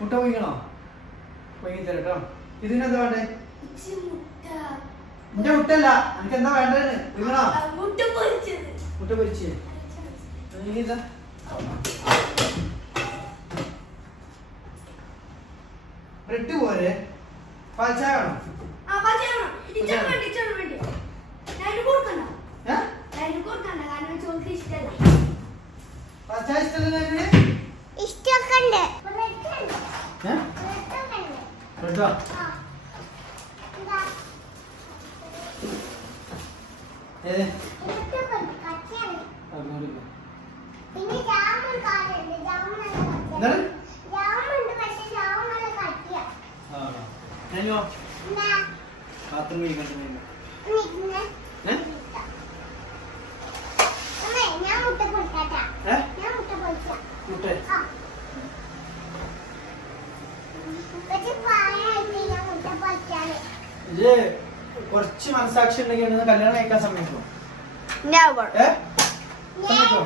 മുട്ട പൊയ്ക്കണോ പൊയ്ക്കി തരാം കേട്ടോ. ഇതിനെന്താ വേണ്ടേ? ഇച്ചി മുട്ട. എന്റെ മുട്ടല്ല എനിക്ക് എന്താ വേണ്ടത് പൊയ്ക്കണോ മുട്ട പൊരിച്ച്. ബ്രെഡ് പോരെ. പാൽച്ചായ വേണോ? ഇച്ചോട് കട്ടിയാ ആ. ഞാനോ? പാത്രം കഴിക്കാൻ ഞാൻ മുട്ട പൊരിക്കാട്ടാ ഏ ഞാൻ മുട്ട പൊരിക്കാം മുട്ട ആ പക്ഷെ പറയാനായിട്ട് ഞാൻ മുട്ട പൊരിക്കാണ് ഇത് കുറച്ച് മനസാക്ഷി ഉണ്ടെങ്കിൽ കല്യാണം കഴിക്കാൻ സമ്മതിക്കോ സമ്മതിക്കോ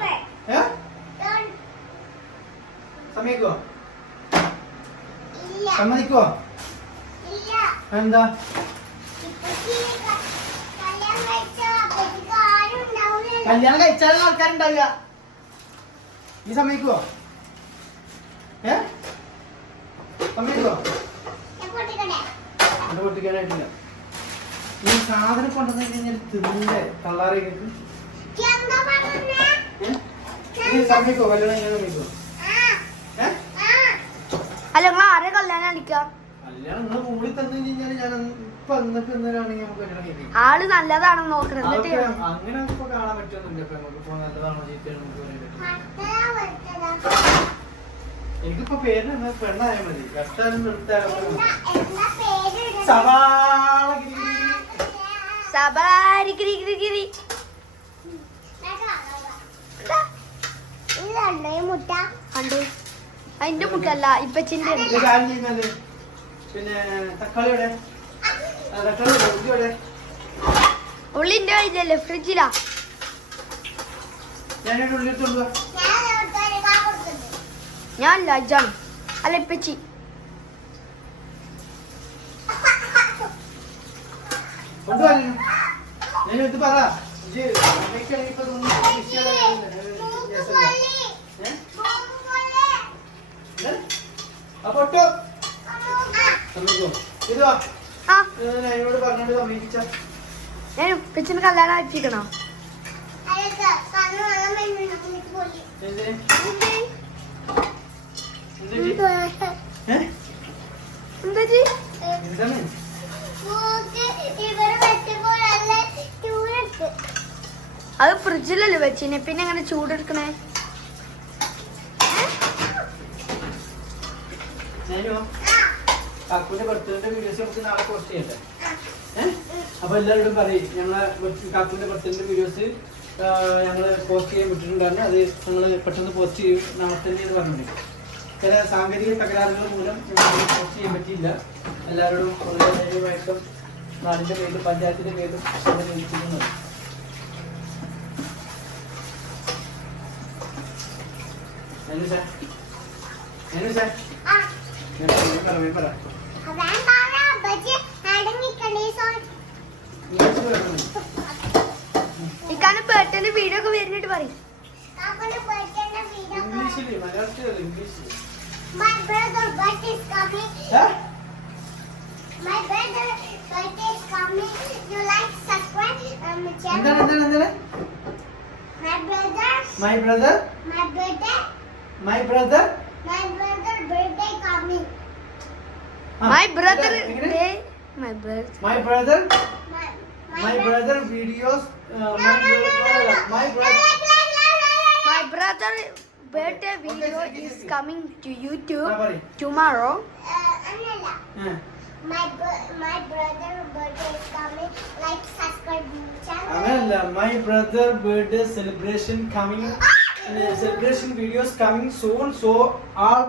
സമ്മതിക്കോ ഇല്ല. സമ്മതിക്കോ ഇല്ല. എന്താ? കല്യാണം കഴിച്ചാലും ആൾക്കാരുണ്ടാവില്ല. നീ സമ്മതിക്കോ ഏ? സമ്മതിക്കോ അത് പൊട്ടിക്കാനായിട്ടില്ല. ഈ സാധനം കൊണ്ടുവന്നു കഴിഞ്ഞാൽ തിന്നേ കള്ളാറേക്ക് കല്യാണം അല്ല നിങ്ങൾ ആരെ കല്യാണം അടിക്കാം ആൾ നല്ലതാണോ നോക്കണം എന്നിട്ട് അതൊക്കെ അങ്ങനെ ഇപ്പൊ കാണാൻ പറ്റുന്നില്ല ഇപ്പൊ നല്ലതാണോ എനിക്കിപ്പോ പേര് എന്നാ പെണ്ണായ മതി. കഷ്ടാലും നിർത്താലും പേര് ഗിരി. ഗിരി ഗിരി അതിന്റെ മുട്ടല്ല ഇപ്പച്ചിന്റെ. പിന്നെ ഉള്ളിന്റെ ഇതില്ലേ ഫ്രിഡ്ജിലാ. ഞാൻ ലജ്ജാണ് അല്ല വാ. ഞാൻ ഇവിടുത്തെ കാ കൊടുത്തത് ഞാൻ ലജാണ് അല്ല ഇപ്പച്ചി കൊണ്ടുവാ നീ. ഞാൻ ഇത് പറ ഇജ്ജ് അമ്മയ്ക്കാണെങ്കിൽ ഇപ്പൊ ഇതൊന്നും വിഷയമുള്ള കാര്യമില്ല. ഞാൻ ഒരു മൂക്കുപൊള്ളി. ഏ? മൂക്കുപൊള്ളി. ഏ? ആ പൊട്ടോ ആ. ഇത് ഇത് ഞാൻ പറഞ്ഞോണ്ട് സമ്മതിച്ച ഞാൻ കല്യാണം എന്തിന് ഏ എന്താ ചെയ് എന്താണ് മൂക്ക് ഇവിടെ വെച്ചപ്പോൾ നല്ല ചൂടുണ്ട്. അത് ഫ്രിഡ്ജിലല്ലേ വെച്ചിനെ. പിന്നെ എങ്ങനെ ചൂടെടുക്കണേ? ഞാനോ ആ. കാക്കുവിന്റെ ബർത്ത്ഡേ വീഡിയോസ് നമുക്ക് പോസ്റ്റ് അപ്പൊ എല്ലാവരോടും പറയും ഞങ്ങളെ birth- ബർത്ത്ഡേന്റെ വീഡിയോസ് ഞങ്ങൾ പോസ്റ്റ് ചെയ്യാൻ വിട്ടിട്ടുണ്ടായിരുന്നു. അത് ഞങ്ങൾ പെട്ടെന്ന് പോസ്റ്റ് ചെയ്യും. നാളെ തന്നെ എന്ന് പറഞ്ഞിട്ടുണ്ട് ചില സാങ്കേതിക തകരാറുകൾ മൂലം പോസ്റ്റ് ചെയ്യാൻ പറ്റിയില്ല. എല്ലാവരോടും നാടിന്റെ പേരിലും പഞ്ചായത്തിന്റെ പേരിലും ఎందుకు సార్ ఎందుకు సార్ వెంపరా వెంపరా ఇక్కడ పెట్టిన వీడియోకి వెళ్ళినట్టు మరి. English English my brother but is coming my brother but is coming you like subscribe my channel my brother my brother my brother My brother? My brother birthday coming. Ah, my brother. My brother. My brother. My, my, my brother videos. Uh, no, my, no, no, no, no. my brother. My brother birthday video okay, is okay. coming to YouTube tomorrow. Uh, Yeah. My my brother birthday is coming. Like subscribe channel. Anala, my brother birthday celebration coming. Ah! Videos coming soon so all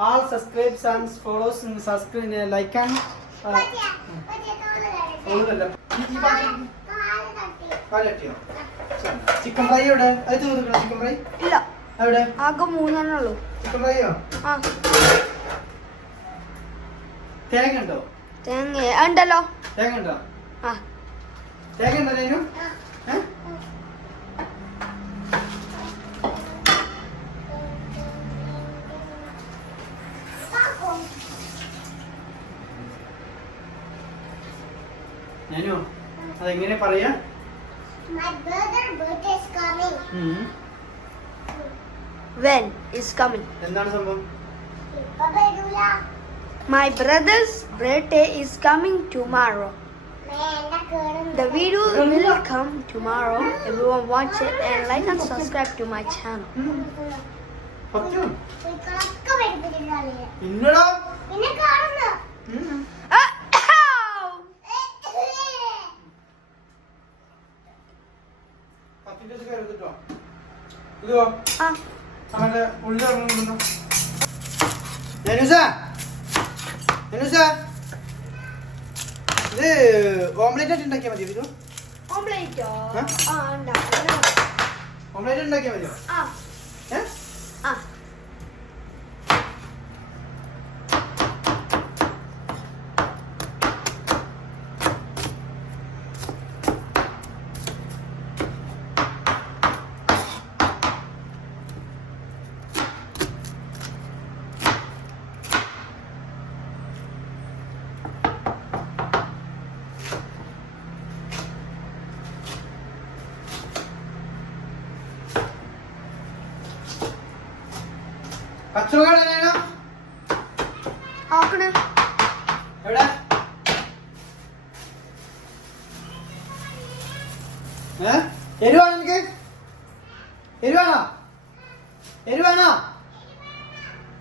all subscribes and follows subscribe like and chicken fry എവിടെ? അത് തീർക്കണം chicken fry ഇല്ല. എവിടെ? ആകെ മൂന്നെണ്ണുള്ളൂ chicken ഫ്രൈയോ ആ. തേങ്ങ ഉണ്ടോ? തേങ്ങ ഉണ്ടല്ലോ. തേങ്ങ ഉണ്ടോ? ആ. തേങ്ങ ഉണ്ടോ രേനു അതെങ്ങനെ പറയാ My is coming. എന്താണ് സംഭവം ബർത്ത്ഡേ ഇസ് കമ്മിങ് ടുമാറോ വേണ്ട കേറുന്നു. The video will come tomorrow. Everyone watch it and like and subscribe to my channel. ഇന്നടാ പിന്നെ കാണുന്നു. ഇത് കരുതിട്ടോ ഇതോ? അവന്റെ ഉള്ളി ഇറങ്ങുന്നുണ്ടോ നെനുസ നെനുസ ഇത് ഓംലെറ്റ് ആയിട്ട് ഉണ്ടാക്കിയാൽ മതിയോ ഇത്? Ah, ഉണ്ടാക്കണം. ഉണ്ടാക്കിയാൽ മതിയോ? പച്ചമുളകാണ് ആക്കണ്. എവിടെ? ഏ? എരിവാണോ എനിക്ക് എരിവാണോ? എരിവാണോ?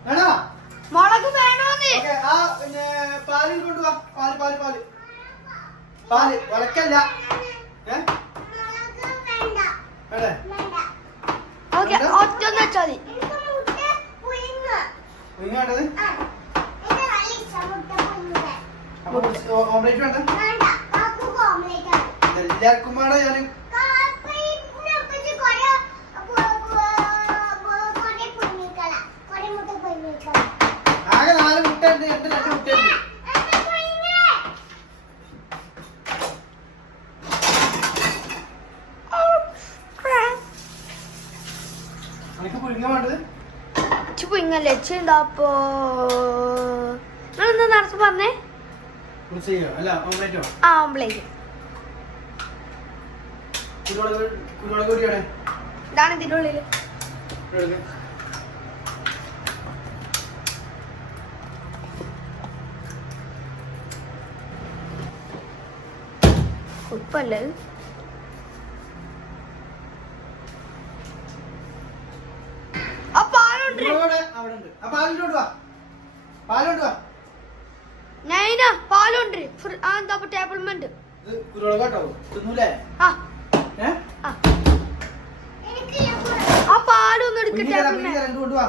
വേണോ? മുളക് വേണോന്ന്. ആ പിന്നെ പാലിൽ കൊണ്ടുവാ. പാൽ പാൽ പാൽ. പാൽ വളക്കല്ല ഏ? വേണ്ട. ഒറ്റ വെച്ചാൽ മതി. അപ്പൊ ഓംലേറ്റ് വേണ്ട. എല്ലാവർക്കും വേണം ഞാൻ കാക്കയിനപ്പച്ചി കുറെ കു- കു- കുറെ പുഴുങ്ങിക്കള. കുറെ മുട്ട പുഴുങ്ങിക്കള. ആകെ നാല് മുട്ട ഉണ്ട് രണ്ട് രണ്ട് മുട്ട ഉണ്ട് എന്താ പുഴുങ്ങേ? എനിക്ക് പുഴുങ്ങ വേണ്ടത് ഇച്ചു നിങ്ങളെന്താ നടത്തു പറഞ്ഞേ? ആ ഇതാണ് ഇതിന്റെ ഉള്ളിൽ ഉപ്പല്ലേ ഇത്? ആ കുരുമുളക് അവിടെ ഉണ്ട്. ആ പാലിലോട്ട് വാ. പാലോട്ട് വാ. നൈന പാലുണ്ട്. എന്താ ടേബിൾ ഉണ്ട്. ഇത് കേട്ടോ. തിന്നൂലേ? ആ. ഏ? ആ. പാലൊന്നും എടുക്കട്ടെ രണ്ട് കൊണ്ടുവാ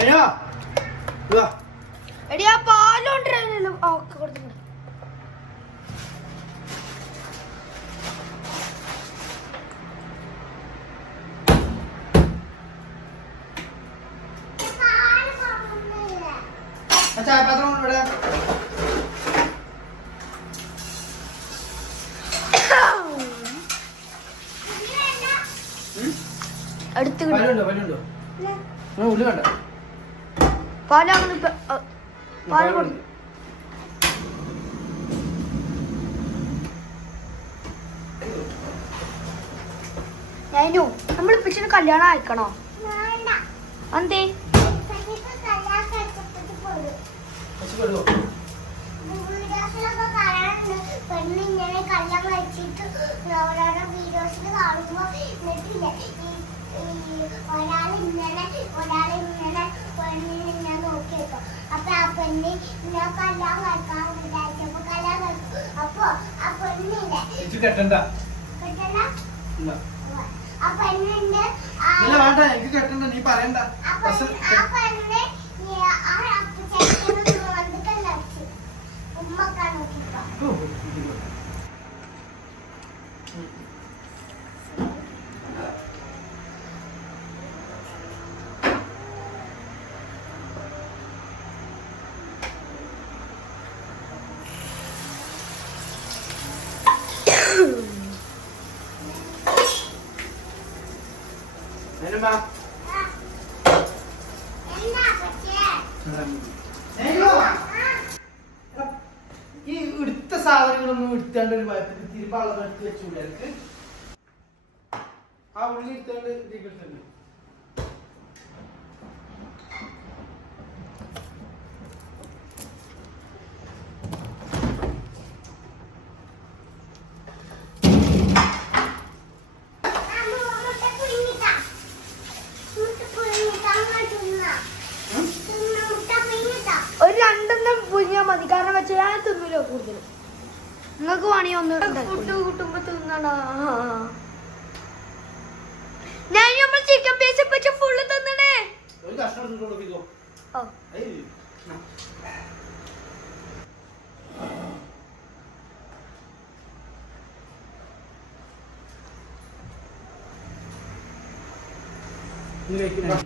ഏയ്യോ ഇതാ ആ പാലുണ്ട് കൊടുത്തു കൊണ്ടുവന്നില്ല. ആ ചായപാത്രം ഇവിടെ. വേണ്ട. പാലുണ്ടോ പാലുണ്ടോ? ഉള്ളി വേണ്ട. പാൽ ഞാനു നമ്മൾ പിച്ചിന് കല്യാണം അയക്കണോ? വേണ്ട. എന്തേ ഒരാളിങ്ങനെ ഇങ്ങനെ പെണ്ണിനെ ഞാൻ നോക്കി വെക്കും അപ്പൊ ആ പെണ്ണ് ഇങ്ങനെ കല്യാണം കഴിക്കാൻ വിചാരിച്ചപ്പോ കല്യാണം കഴിക്കും അപ്പൊ ആ പെണ്ണില്ലേ ഇജ്ജ് കെട്ടണ്ട. കിട്ടണ്ട? ഇല്ല. ആ പെണ്ണിന്റെ ആ ഇല്ല വേണ്ട എനിക്ക് കെട്ടണ്ട നീ പറയണ്ട. ആ പക്ഷെ പെണ്ണ് ആ പെണ്ണിനെ ഈ ആ ചെക്കനെ വന്നിട്ടല്ല ഉമ്മക്കാണ് നോക്കിക്കോ ഓ, എടുത്താണ്ട് ഒരു പയത്തിൽ തിരുമ്പാളം എടുത്ത് വെച്ചൂടെ എനിക്ക് ആ ഉള്ളി എടുത്താണ്ട് ഇതിലേക്ക് എടുത്തിട്ടുണ്ട് ഒരു രണ്ടെണ്ണം പുഴിഞ്ഞാൽ മതി. കാരണം വെച്ചാൽ ഞാൻ തിന്നില്ല കൂടുതൽ നിങ്ങൾക്ക് വേണി ഒന്ന് ഫുഡ് കൂട്ടുമ്പോ തിന്നടാ ഞാൻ നമ്മൾ ചിക്കൻ പീസ് പച്ച ഫുള്ള് തിന്നണേ. ഓ ഏയ്. നീ കഴിക്കണേ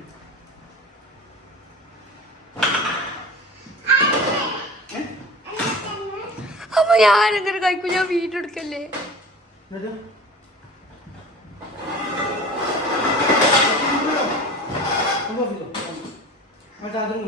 ഏ? അപ്പൊ ഞാൻ അങ്ങനെ കഴിക്കും ഞാൻ വീട്ടിൽ എടുക്കല്ലേ എന്നിട്ട്? അതും.